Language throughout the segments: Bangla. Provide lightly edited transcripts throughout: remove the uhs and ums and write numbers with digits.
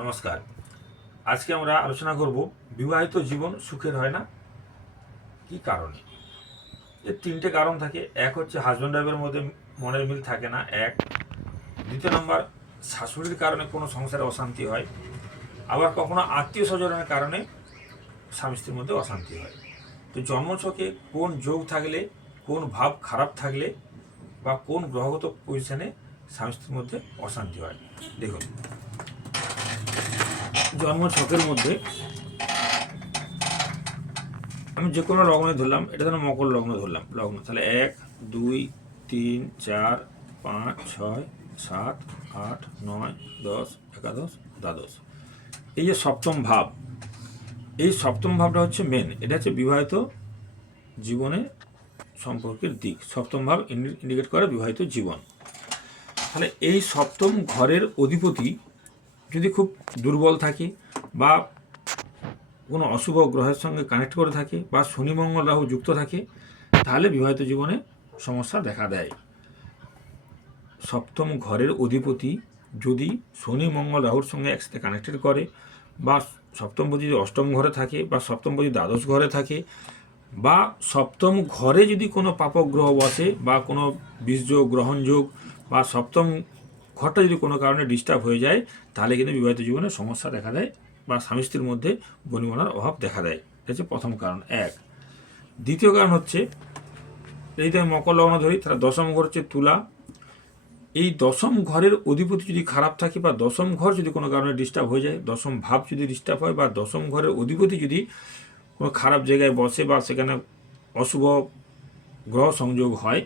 নমস্কার। আজকে আমরা আলোচনা করব বিবাহিত জীবন সুখের হয় না, কি কারণে। এর তিনটে কারণ থাকে। এক হচ্ছে হাজব্যান্ড ওয়াইফের মধ্যে মনের মিল থাকে না, এক। দ্বিতীয় নম্বর, শাশুড়ির কারণে কোনো সংসারে অশান্তি হয়। আবার কখনো আত্মীয় স্বজনের কারণে স্বামী স্ত্রীর মধ্যে অশান্তি হয়। তো জন্মছকে কোন যোগ থাকলে, কোন ভাব খারাপ থাকলে বা কোন গ্রহগত পজিশনে স্বামী স্ত্রীর মধ্যে অশান্তি হয়, দেখুন। জন্মছকের মধ্যে আমি যে কোনো লগ্নে ধরলাম, এটা ধরো মকর লগ্ন ধরলাম, লগ্ন তাহলে 1 2 3 4 5 6 7 8 9 10 11 দ্বাদশ। এই যে সপ্তম ভাব, এই সপ্তম ভাবটা হচ্ছে মেন, এটা হচ্ছে বিবাহিত জীবনে সম্পর্কের দিক। সপ্তম ভাব ইন্ডিকেট করে বিবাহিত জীবন। তাহলে এই সপ্তম ঘরের অধিপতি যদি খুব দুর্বল থাকে বা কোনো অশুভ গ্রহের সঙ্গে কানেক্ট করে থাকে বা শনি মঙ্গল রাহু যুক্ত থাকে, তাহলে বিবাহিত জীবনে সমস্যা দেখা দেয়। সপ্তম ঘরের অধিপতি যদি শনি মঙ্গল রাহুর সঙ্গে একসাথে কানেক্টেড করে, বা সপ্তমপতি যদি অষ্টম ঘরে থাকে, বা সপ্তমপতি দ্বাদশ ঘরে থাকে, বা সপ্তম ঘরে যদি কোনো পাপক গ্রহ বসে বা কোনো বীজযোগ গ্রহণযোগ বা সপ্তম ঘরটা যদি কোনো কারণে ডিস্টার্ব হয়ে যায়, তাহলে কিন্তু বিবাহিত জীবনে সমস্যা দেখা দেয় বা স্বামী স্ত্রীর মধ্যে বনিবনার অভাব দেখা দেয়। এটা হচ্ছে প্রথম কারণ, এক। দ্বিতীয় কারণ হচ্ছে, এই আমি মকর লগ্ন ধরি, তাহলে দশম ঘর হচ্ছে তুলা। এই দশম ঘরের অধিপতি যদি খারাপ থাকে বা দশম ঘর যদি কোনো কারণে ডিস্টার্ব হয়ে যায়, দশম ভাব যদি ডিস্টার্ব হয় বা দশম ঘরের অধিপতি যদি কোনো খারাপ জায়গায় বসে বা সেখানে অশুভ গ্রহ সংযোগ হয়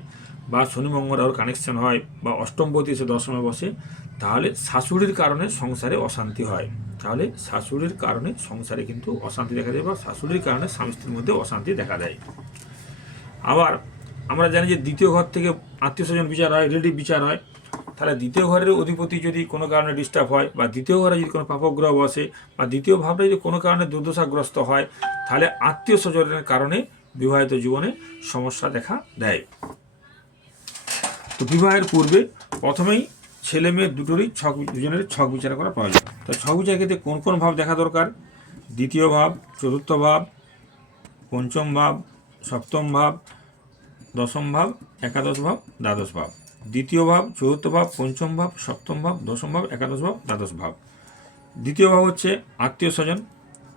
বা শনি মঙ্গল রাহুর কানেকশন হয় বা অষ্টমপতি এসে দশমে বসে, তাহলে শাশুড়ির কারণে সংসারে অশান্তি হয়। তাহলে শাশুড়ির কারণে সংসারে কিন্তু অশান্তি দেখা যায় বা শাশুড়ির কারণে স্বামী স্ত্রীর মধ্যে অশান্তি দেখা দেয়। আবার আমরা জানি যে দ্বিতীয় ঘর থেকে আত্মীয় স্বজন বিচার হয়, রিলেটিভ বিচার হয়। তাহলে দ্বিতীয় ঘরের অধিপতি যদি কোনো কারণে ডিস্টার্ব হয় বা দ্বিতীয় ঘরে যদি কোনো পাপগ্রহ বসে বা দ্বিতীয় ভাবটা যদি কোনো কারণে দুর্দশাগ্রস্ত হয়, তাহলে আত্মীয় স্বজনের কারণে বিবাহিত জীবনে সমস্যা দেখা দেয়। তো বিবাহের পূর্বে প্রথমেই ছেলে মেয়ে দুজনের ছক বিচার করা প্রয়োজন। তো ছক বিচার ক্ষেত্রে কোন কোন ভাব দেখা দরকার? দ্বিতীয় ভাব, চতুর্থ ভাব, পঞ্চম ভাব, সপ্তম ভাব, দশম ভাব, একাদশ ভাব, দ্বাদশ ভাব। দ্বিতীয় ভাব, চতুর্থ ভাব, পঞ্চম ভাব, সপ্তম ভাব, দশম ভাব, একাদশ ভাব, দ্বাদশ ভাব। দ্বিতীয় ভাব হচ্ছে আত্মীয় স্বজন,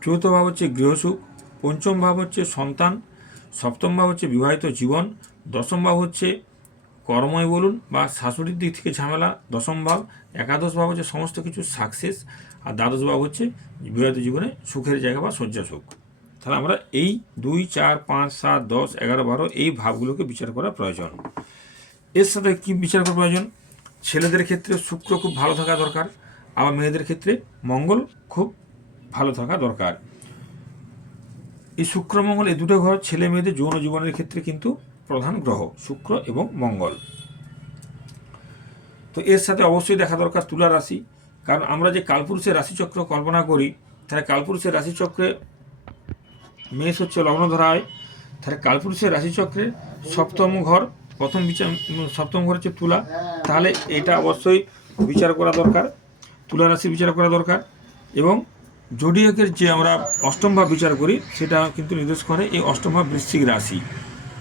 চতুর্থ ভাব হচ্ছে গৃহসুখ, পঞ্চম ভাব হচ্ছে সন্তান, সপ্তম ভাব হচ্ছে বিবাহিত জীবন, দশম ভাব হচ্ছে কর্মই বলুন বা শাশুড়ির দিক থেকে ঝামেলা, দশম ভাব। একাদশ ভাব হচ্ছে সমস্ত কিছু সাকসেস, আর দ্বাদশ ভাব হচ্ছে বিবাহিত জীবনে সুখের জায়গা বা শয্যা সুখ। তাহলে আমরা এই 2 4 5 7 10 11 12 এই ভাবগুলোকে বিচার করা প্রয়োজন। এর সাথে কি বিচার করা প্রয়োজন? ছেলেদের ক্ষেত্রে শুক্র খুব ভালো থাকা দরকার, আবার মেয়েদের ক্ষেত্রে মঙ্গল খুব ভালো থাকা দরকার। এই শুক্র মঙ্গল এই দুটো ঘর ছেলে মেয়েদের যৌন জীবনের ক্ষেত্রে কিন্তু প্রধান গ্রহ, শুক্র এবং মঙ্গল। তো এর সাথে অবশ্যই দেখা দরকার তুলা রাশি, কারণ আমরা যে কালপুরুষের রাশিচক্র কল্পনা করি, তাহলে কালপুরুষের রাশিচক্রে মেষ হচ্ছে লগ্ন ধরা হয়। তাহলে কালপুরুষের রাশিচক্রের সপ্তম ঘর, প্রথম বিচার সপ্তম ঘর হচ্ছে তুলা, তাহলে এটা অবশ্যই বিচার করা দরকার, তুলা রাশি বিচার করা দরকার। এবং জোডিয়াকের যে আমরা অষ্টম ভাব বিচার করি, সেটা কিন্তু নির্দেশ করে এই অষ্টম ভাব বৃশ্চিক রাশি।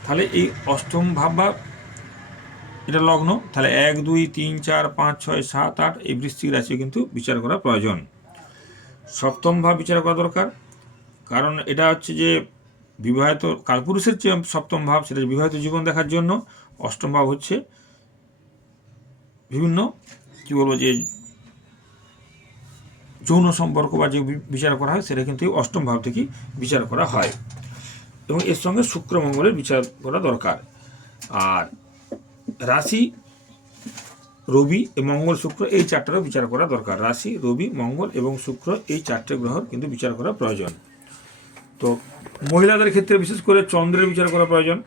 তাহলে এই অষ্টম ভাব বা এটা লগ্ন, তাহলে 1 2 3 4 5 6 7 8 এই বৃশ্চিক রাশি কিন্তু বিচার করা প্রয়োজন। সপ্তম ভাব বিচার করা দরকার, কারণ এটা হচ্ছে যে বিবাহিত কালপুরুষের যে সপ্তম ভাব, সেটা বিবাহিত জীবন দেখার জন্য। অষ্টম ভাব হচ্ছে বিভিন্ন কী বলবো যে যৌন সম্পর্ক বা যে বিচার করা হয়, সেটা কিন্তু অষ্টম ভাব থেকেই বিচার করা হয়। এবং এর সঙ্গে শুক্র মঙ্গলের বিচার করা দরকার। আর রাশি রবি, মঙ্গল, শুক্র এই চারটারও বিচার করা দরকার। রাশি, রবি, মঙ্গল এবং শুক্র এই চারটে গ্রহর কিন্তু বিচার করা প্রয়োজন। তো মহিলাদের ক্ষেত্রে বিশেষ করে চন্দ্রের বিচার করা প্রয়োজন,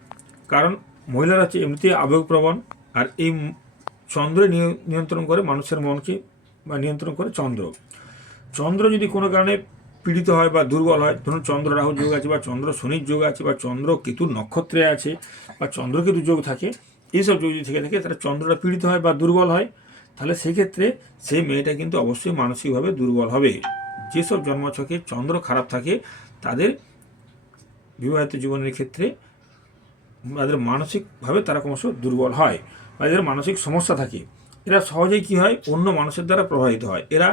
কারণ মহিলারা হচ্ছে এমনিতেই আবেগপ্রবণ, আর এই চন্দ্র নিয়ন্ত্রণ করে মানুষের মনকে বা নিয়ন্ত্রণ করে চন্দ্র। চন্দ্র যদি কোনো কারণে পীড়িত হয় বা দুর্বল হয়, ধরুন চন্দ্র রাহু যোগ আছে বা চন্দ্র শনির যোগ আছে বা চন্দ্র কেতুর নক্ষত্রে আছে বা চন্দ্রকেতু যোগ থাকে, এইসব যোগ যদি থেকে থাকে, তাহলে চন্দ্রটা পীড়িত হয় বা দুর্বল হয়, তাহলে সেক্ষেত্রে সেই মেয়েটা কিন্তু অবশ্যই মানসিকভাবে দুর্বল হবে। যেসব জন্মছকে চন্দ্র খারাপ থাকে তাদের বিবাহিত জীবনের ক্ষেত্রে তাদের মানসিকভাবে তারা ক্রমশ দুর্বল হয় বা এদের মানসিক সমস্যা থাকে। এরা সহজেই কী হয়, অন্য মানুষের দ্বারা প্রভাবিত হয়। এরা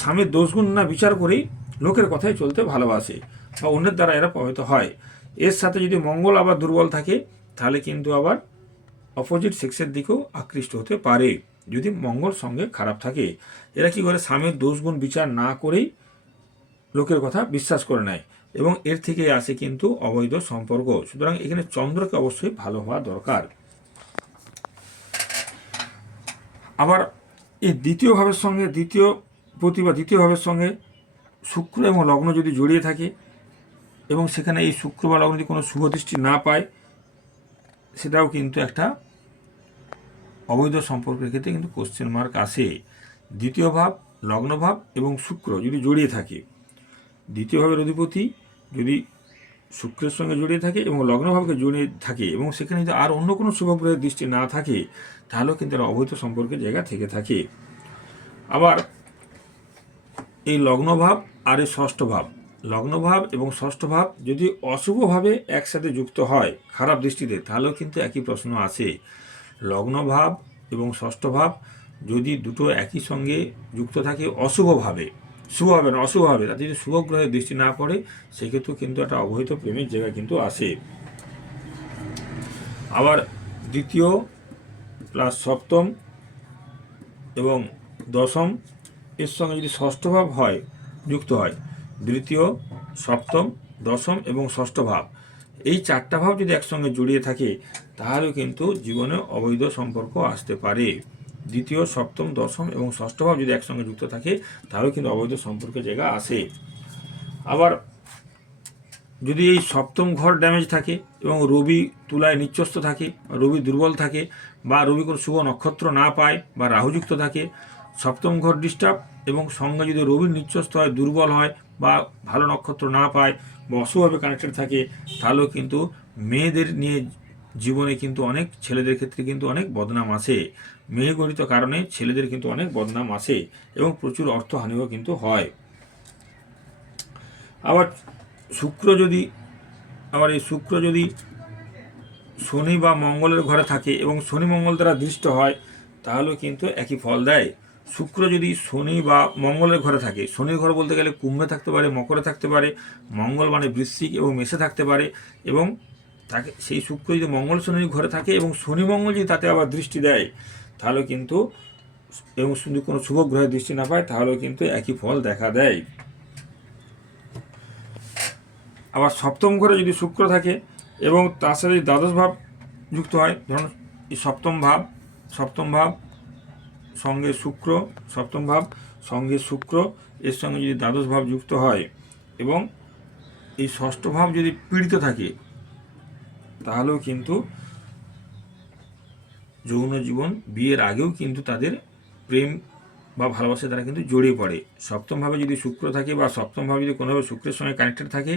স্বামীর দোষগুণ না বিচার করেই লোকের কথায় চলতে ভালোবাসে বা অন্যের দ্বারা এরা প্রভাবিত হয়। এর সাথে যদি মঙ্গল আবার দুর্বল থাকে তাহলে কিন্তু আবার অপোজিট সেক্সের দিকেও আকৃষ্ট হতে পারে যদি মঙ্গল সঙ্গে খারাপ থাকে। এরা কি করে, স্বামীর দোষগুণ বিচার না করেই লোকের কথা বিশ্বাস করে নেয় এবং এর থেকে আসে কিন্তু অবৈধ সম্পর্ক। সুতরাং এখানে চন্দ্রকে অবশ্যই ভালো হওয়া দরকার। আবার এই দ্বিতীয় ভাবের সঙ্গে দ্বিতীয় ভাবের সঙ্গে শুক্র এবং লগ্ন যদি জড়িয়ে থাকে এবং সেখানে এই শুক্র বা লগ্ন যদি কোনো শুভ দৃষ্টি না পায়, সেটাও কিন্তু একটা অবৈধ সম্পর্কের ক্ষেত্রে কিন্তু কোশ্চেন মার্ক আসে। দ্বিতীয় ভাব, লগ্নভাব এবং শুক্র যদি জড়িয়ে থাকে, দ্বিতীয় ভাবের অধিপতি যদি শুক্রের সঙ্গে জড়িয়ে থাকে এবং লগ্নভাবকে জড়িয়ে থাকে এবং সেখানে যদি আর অন্য কোনো শুভগ্রহের দৃষ্টি না থাকে তাহলেও কিন্তু অবৈধ সম্পর্কের জায়গা থেকে থাকে। আবার এই লগ্নভাব আর এই ষষ্ঠ ভাব, লগ্নভাব এবং ষষ্ঠ ভাব যদি অশুভভাবে একসাথে যুক্ত হয় খারাপ দৃষ্টিতে, তাহলেও কিন্তু একই প্রশ্ন আসে। লগ্নভাব এবং ষষ্ঠ ভাব যদি দুটো একই সঙ্গে যুক্ত থাকে অশুভভাবে, শুভভাবে না অশুভভাবে, তাতে যদি শুভ গ্রহের দৃষ্টি না পড়ে সেক্ষেত্রেও কিন্তু একটা অবৈধ প্রেমের জায়গা কিন্তু আসে। আবার দ্বিতীয় প্লাস সপ্তম এবং দশম এর সঙ্গে যদি ষষ্ঠ ভাব হয়, যুক্ত হয়, দ্বিতীয়, সপ্তম, দশম এবং ষষ্ঠ ভাব, এই চারটা ভাব যদি একসঙ্গে জড়িয়ে থাকে তাহলেও কিন্তু জীবনে অবৈধ সম্পর্ক আসতে পারে। দ্বিতীয়, সপ্তম, দশম এবং ষষ্ঠ ভাব যদি একসঙ্গে যুক্ত থাকে তাহলেও কিন্তু অবৈধ সম্পর্কের জায়গা আসে। আবার যদি এই সপ্তম ঘর ড্যামেজ থাকে এবং রবি তুলায় নিচ্চস্ত থাকে, রবি দুর্বল থাকে বা রবি কোনো শুভ নক্ষত্র না পায় বা রাহুযুক্ত থাকে, সপ্তম ঘর ডিস্টার্ব এবং সঙ্গে যদি রবির নিচ্চস্ত হয়, দুর্বল হয় বা ভালো নক্ষত্র না পায় বা অশুভভাবে কানেক্টেড থাকে, তাহলেও কিন্তু মেয়েদের নিয়ে জীবনে কিন্তু অনেক ছেলেদের ক্ষেত্রে কিন্তু অনেক বদনাম আসে। মেয়েগঠিত কারণে ছেলেদের কিন্তু অনেক বদনাম আসে এবং প্রচুর অর্থহানিও কিন্তু হয়। আবার এই শুক্র যদি শনি বা মঙ্গলের ঘরে থাকে এবং শনি মঙ্গল দ্বারা দৃষ্ট হয় তাহলেও কিন্তু একই ফল দেয়। শুক্র যদি শনি বা মঙ্গলের ঘরে থাকে, শনির ঘর বলতে গেলে কুম্ভে থাকতে পারে, মকরে থাকতে পারে, মঙ্গল মানে বৃশ্চিক এবং মেষে থাকতে পারে, এবং তাকে সেই শুক্র যদি মঙ্গল শনির ঘরে থাকে এবং শনি মঙ্গল যদি তাতে আবার দৃষ্টি দেয় তাহলেও কিন্তু, এবং যদি কোনো শুভ গ্রহের দৃষ্টি না পায় তাহলেও কিন্তু একই ফল দেখা দেয়। আবার সপ্তম ঘরে যদি শুক্র থাকে এবং তার সাথে যদি দ্বাদশ ভাব যুক্ত হয়, ধরুন এই সপ্তম ভাব সঙ্গে শুক্র, সপ্তম ভাব সঙ্গে শুক্র, এর সঙ্গে যদি দ্বাদশ ভাব যুক্ত হয় এবং এই ষষ্ঠ ভাব যদি পীড়িত থাকে তাহলেও কিন্তু যৌন জীবন বিয়ের আগেও কিন্তু তাদের প্রেম বা ভালোবাসা তারা কিন্তু জড়িয়ে পড়ে। সপ্তমভাবে যদি শুক্র থাকে বা সপ্তম ভাব যদি কোনোভাবে শুক্রের সঙ্গে কানেক্টেড থাকে,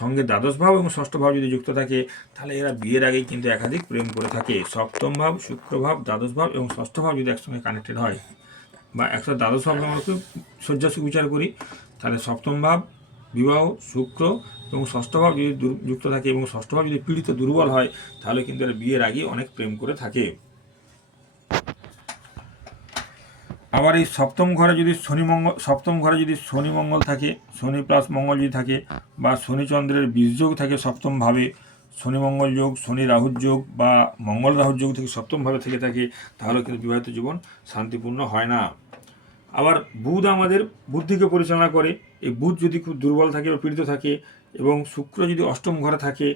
সঙ্গে দ্বাদশ ভাব এবং ষষ্ঠ ভাব যদি যুক্ত থাকে, তাহলে এরা বিয়ের আগেই কিন্তু একাধিক প্রেম করে থাকে। সপ্তম ভাব, শুক্র ভাব, দ্বাদশ ভাব এবং ষষ্ঠ ভাব যদি একসঙ্গে কানেক্টেড হয় বা একসাথে দ্বাদশ ভাব আমরা খুব শয্যাসুখ বিচার করি, তাহলে সপ্তম ভাব বিবাহ, শুক্র এবং ষষ্ঠ ভাব যদি যুক্ত থাকে এবং ষষ্ঠ ভাব যদি পীড়িত দুর্বল হয় তাহলে কিন্তু এরা বিয়ের আগেই অনেক প্রেম করে থাকে। আবার এই সপ্তম ঘরে যদি শনি মঙ্গল থাকে, শনি প্লাস মঙ্গল যদি থাকে বা শনি চন্দ্রের বীজযোগ থাকে সপ্তম ভাবে, শনি মঙ্গল যোগ, শনি রাহুর যোগ বা মঙ্গল রাহুর যোগ থেকে সপ্তম ভাবে থেকে থাকে, তাহলে কিন্তু বিবাহিত জীবন শান্তিপূর্ণ হয় না। আবার বুধ আমাদের বুদ্ধিকে পরিচালনা করে, এই বুধ যদি খুব দুর্বল থাকে বা পীড়িত থাকে এবং শুক্র যদি অষ্টম ঘরে থাকে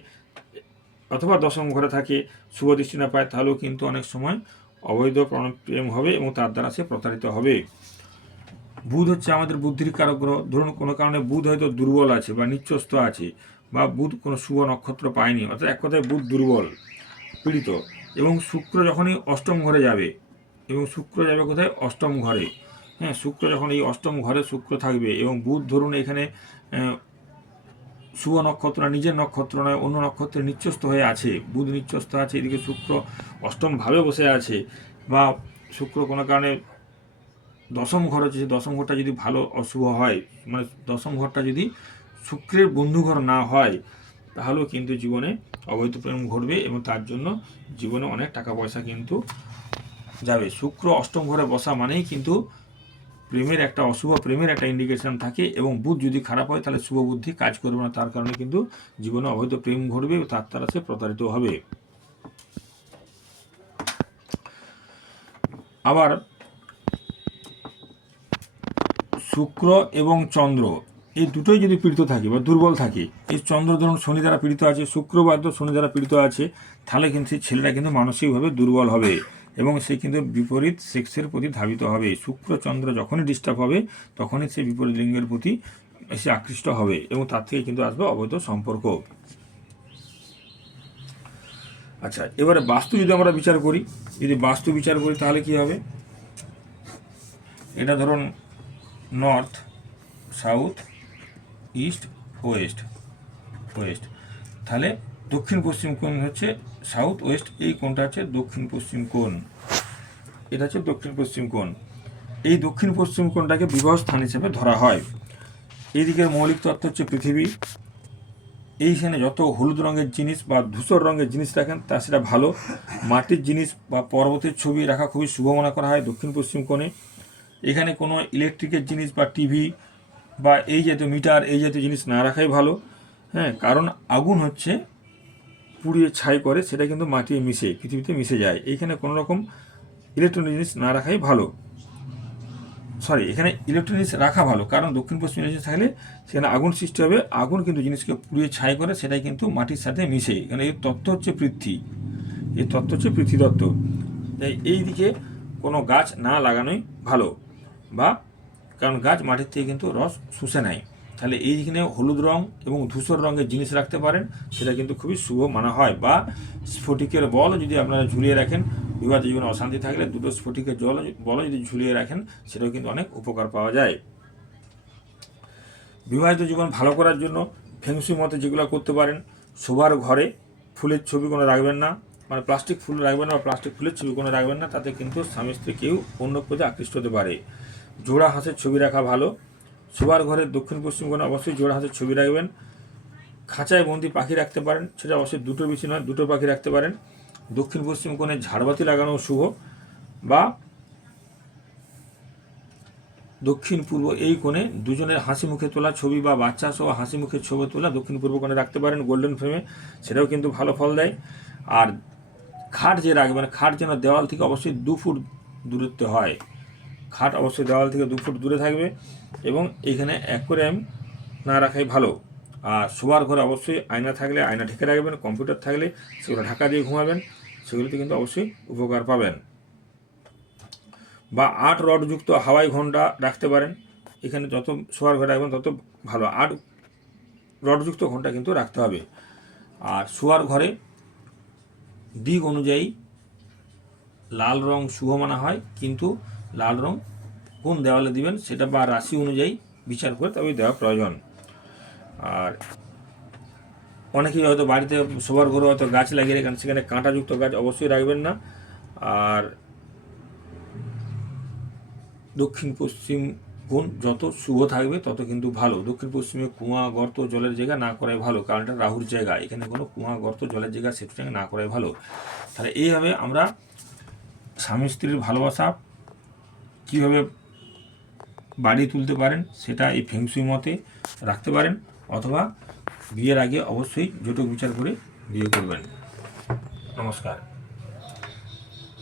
অথবা দশম ঘরে থাকে, শুভ দৃষ্টি না পায়, তাহলেও কিন্তু অনেক সময় অবৈধ প্রেম হবে এবং তার দ্বারা সে প্রতারিত হবে। বুধ হচ্ছে আমাদের বুদ্ধির কারক গ্রহ। ধরুন কোনো কারণে বুধ হয়তো দুর্বল আছে বা নিচ্চস্ত আছে বা বুধ কোনো শুভ নক্ষত্র পায়নি, অর্থাৎ এক কথায় বুধ দুর্বল, পীড়িত, এবং শুক্র যখনই অষ্টম ঘরে যাবে, এবং শুক্র যাবে কোথায়, অষ্টম ঘরে। হ্যাঁ, শুক্র যখন এই অষ্টম ঘরে শুক্র থাকবে এবং বুধ ধরুন এখানে শুভ নক্ষত্র না, নিজের নক্ষত্র নয়, অন্য নক্ষত্রে নিচ্চস্ত হয়ে আছে, বুধ নিচ্চস্ত আছে, এদিকে শুক্র অষ্টম ভাবে বসে আছে, বা শুক্র কোনো কারণে দশম ঘর হচ্ছে, সেই দশম ঘরটা যদি ভালো অশুভ হয়, মানে দশম ঘরটা যদি শুক্রের বন্ধু ঘর না হয়, তাহলেও কিন্তু জীবনে অবৈধ প্রেম ঘটবে এবং তার জন্য জীবনে অনেক টাকা পয়সা কিন্তু যাবে। শুক্র অষ্টম ঘরে বসা মানেই কিন্তু প্রেমের একটা অশুভ প্রেমের একটা ইন্ডিকেশন থাকে, এবং বুধ যদি খারাপ হয় তাহলে শুভ বুদ্ধি কাজ করবে না, তার কারণে কিন্তু জীবনে অবৈধ প্রেম ঘটবে, তার দ্বারা সে প্রতারিত হবে। আবার শুক্র এবং চন্দ্র এই দুটোই যদি পীড়িত থাকে বা দুর্বল থাকে, এই চন্দ্র ধরুন শনি দ্বারা পীড়িত আছে, শুক্র বা শনি দ্বারা পীড়িত আছে, তাহলে কিন্তু সেই ছেলেটা কিন্তু মানসিকভাবে দুর্বল হবে এবং সে কিন্তু বিপরীত সেক্সের প্রতি ধাবিত হবে। শুক্র চন্দ্র যখনই ডিস্টার্ব হবে তখনই সে বিপরীত লিঙ্গের প্রতি সে আকৃষ্ট হবে এবং তার থেকে কিন্তু আসবে অবৈধ সম্পর্ক। আচ্ছা, এবারে বাস্তু যদি আমরা বিচার করি, যদি বাস্তু বিচার করি তাহলে কি হবে, এটা ধরুন নর্থ, সাউথ, ইস্ট, ওয়েস্ট, তাহলে দক্ষিণ পশ্চিম কোণ হচ্ছে সাউথ ওয়েস্ট, এই কোণটা হচ্ছে দক্ষিণ পশ্চিম কোণ, এটা হচ্ছে দক্ষিণ পশ্চিম কোণ। এই দক্ষিণ পশ্চিম কোণটাকে বিবাহ স্থান হিসেবে ধরা হয়। এই দিকের মৌলিক তত্ত্ব হচ্ছে পৃথিবী। এইখানে যত হলুদ রঙের জিনিস বা ধূসর রঙের জিনিস রাখেন তা সেটা ভালো। মাটির জিনিস বা পর্বতের ছবি রাখা খুবই শুভ মনে করা হয় দক্ষিণ পশ্চিম কোণে। এখানে কোনো ইলেকট্রিকের জিনিস বা টিভি বা এই জাতীয় মিটার এই জাতীয় জিনিস না রাখাই ভালো। হ্যাঁ, কারণ আগুন হচ্ছে পুড়িয়ে ছাই করে, সেটা কিন্তু মাটি মিশে পৃথিবীতে মিশে যায়। এইখানে কোনো রকম ইলেকট্রনিক জিনিস না রাখাই ভালো। এখানে ইলেকট্রনিক্স রাখা ভালো, কারণ দক্ষিণ পশ্চিম জিনিস থাকলে সেখানে আগুন সৃষ্টি হবে, আগুন কিন্তু জিনিসকে পুড়িয়ে ছাই করে, সেটাই কিন্তু মাটির সাথে মিশে। এখানে এই তত্ত্ব হচ্ছে পৃথ্বী, এই তত্ত্ব হচ্ছে পৃথ্বী তত্ত্ব। তাই এই দিকে কোনো গাছ না লাগানোই ভালো, বা কারণ গাছ মাটির থেকে কিন্তু রস শুষে নেয়। তাহলে এইখানে হলুদ রং এবং ধূসর রঙের জিনিস রাখতে পারেন, সেটা কিন্তু খুবই শুভ মানা হয়। বা স্ফটিকের বল যদি আপনারা ঝুলিয়ে রাখেন, বিবাহ জীবনে অশান্তি থাকলে দুটো স্ফটিকের বল যদি ঝুলিয়ে রাখেন, সেটাও কিন্তু অনেক উপকার পাওয়া যায়। বিবাহিত জীবন ভালো করার জন্য ফেংসুই মতে যেগুলো করতে পারেন, শোবার ঘরে ফুলের ছবি কোনো রাখবেন না, মানে প্লাস্টিক ফুল রাখবেন না বা প্লাস্টিক ফুলের ছবি কোনো রাখবেন না, তাতে কিন্তু স্বামী স্ত্রী কেউ অন্য প্রতি আকৃষ্ট হতে পারে। জোড়া হাঁসের ছবি রাখা ভালো। শোবার ঘরের দক্ষিণ পশ্চিম কোণে অবশ্যই জোড়া হাঁসের ছবি রাখবেন। খাঁচায় বন্দি পাখি রাখতে পারেন, সেটা অবশ্যই দুটোর বেশি নয়, দুটো পাখি রাখতে পারেন। দক্ষিণ পশ্চিম কোণে ঝাড়বাতি লাগানো শুভ, বা দক্ষিণ পূর্ব এই কোণে দুজনের হাসি মুখে তোলা ছবি বা বাচ্চা সহ হাসি মুখের ছবি তোলা দক্ষিণ পূর্ব কোণে রাখতে পারেন গোল্ডেন ফ্রেমে, সেটাও কিন্তু ভালো ফল দেয়। আর খাট যে রাখবেন, খাট যেন দেওয়াল থেকে অবশ্যই 2 ফুট দূরত্ব হয়, খাট অবশ্যই দেওয়াল থেকে 2 ফুট দূরে থাকবে, এবং এইখানে অ্যাকোয়ারিয়াম না রাখাই ভালো। আর শোয়ার ঘরে অবশ্যই আয়না থাকলে আয়না ঢেকে রাখবেন, কম্পিউটার থাকলে সেগুলো ঢাকা দিয়ে ঘুমাবেন, সেগুলোতে কিন্তু অবশ্যই উপকার পাবেন। বা 8 রডযুক্ত হাওয়াই ঘণ্টা রাখতে পারেন, এখানে যত শোয়ার ঘরে রাখবেন তত ভালো। 8 রডযুক্ত ঘণ্টা কিন্তু রাখতে হবে। আর শোয়ার ঘরে দিক অনুযায়ী লাল রং শুভ মানা হয়, কিন্তু লাল রং কোন দেওয়ালে দিবেন সেটা বা রাশি অনুযায়ী বিচার করে তবে দেওয়া প্রয়োজন। আর অনেকেই হয়তো বাড়িতে শোবার ঘরে হয়তো গাছ লাগিয়ে রাখেন, সেখানে কাঁটাযুক্ত গাছ অবশ্যই রাখবেন না। আর দক্ষিণ পশ্চিম কোণ যত শুভ থাকবে তত কিন্তু ভালো। দক্ষিণ পশ্চিমে কুয়া গর্ত জলের জায়গা না করাই ভালো, কারণ এটা রাহুর জায়গা, এখানে কোনো কুয়া গর্ত জলের জায়গা সেটা না করাই ভালো। তাহলে এইভাবে আমরা স্বামী স্ত্রীর ভালোবাসা কীভাবে বাড়িয়ে তুলতে পারেন সেটা এই ফেংসুই মতে রাখতে পারেন, অথবা বিয়ের আগে অবশ্যই জটক বিচার করে বিয়ে করবেন। নমস্কার।